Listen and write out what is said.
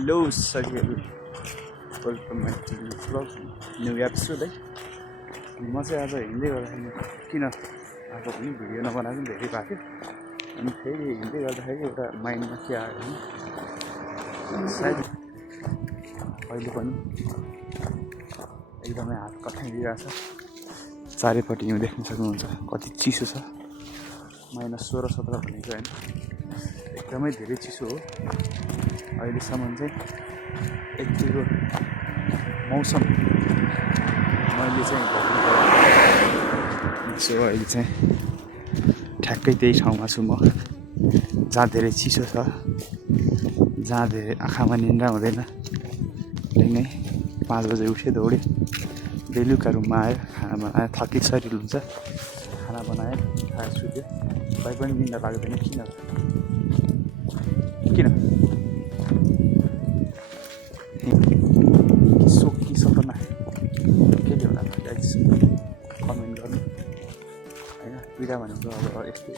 Hello साथीहरू, welcome back to vlog new episode है। म चाहिँ आज हिँड्दै गर्दाखेरि किन आएको पनि भिडियो नबनाएको धेरै भएको थियो। अनि फेरि हिँड्दै गर्दाखेरि एउटा माइन्डमा के आयो भने सायद अहिले पनि एकदमै हात कठ्याइदिरहेछ। चारैपट्टि हिउँ देख्न सक्नुहुन्छ कति चिसो छ। -16-17 भनेको होइन, एकदमै धेरै चिसो हो। अहिलेसम्म चाहिँ यतिको मौसम मैले चाहिँ सो अहिले चाहिँ ठ्याक्कै त्यही ठाउँमा छु म, जहाँ धेरै चिसो छ, जहाँ धेरै आँखामा निन्द्रा हुँदैन। नै 5 बजे उठ्यो, दौड्यो, बेलुका रुममा आयो, खाना बनायो, थकित शरीर हुन्छ, खाना बनायो, खाएर सुत्यो। तपाईँ पनि निन्द्रा लाग्दैन किन कि सपना केले होला गाइस, कमेन्ट गर्नु होइन। पीडा भनेको अब यस्तै